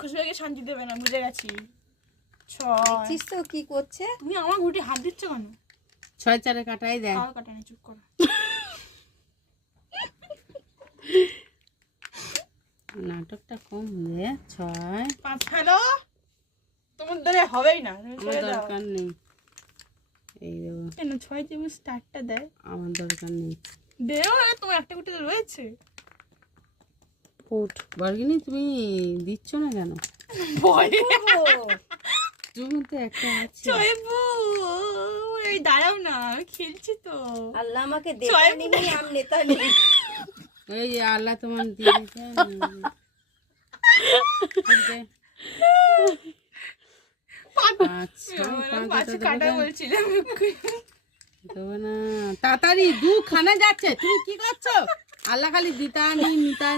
খুশিকে শান্তি দেবে না, বুঝে গেছি। 6 দেখছিস তো কি করছে? তুমি আমার ঘুটি হাত দিচ্ছ কেন? 6 4 কাটাই দেয়। কাটানি, চুপ করো। নাটকটা কম দে। 6 5 ফেলো, তোমার দ্বারা হবেই না, তুমি আমার ছেড়ে দাও। দরকার নেই। এই দেবো। কেন 6 দিয়ে স্টার্টটা দেয়? আমার দরকার নেই। দেও, তোমার একটা গুটি তো রয়েছে। ফুট বর্গিনী, তুমি দিচ্ছ না কেন? ভয় তুমি তো একটা আছে। ছয়বু, এই দাঁড়াও না, খেলছি তো। আল্লাহ আমাকে দেতানি নেই, আম নেতানি। এই যে আল্লাহ তোমার দিয়ে দিতে। পাঁচে কাটা বলছিলাম। দেবো না, তাড়াতাড়ি 2 খানা যাচ্ছে, তুমি কি করছো? আল্লাহ খালি দিতা নি নিতা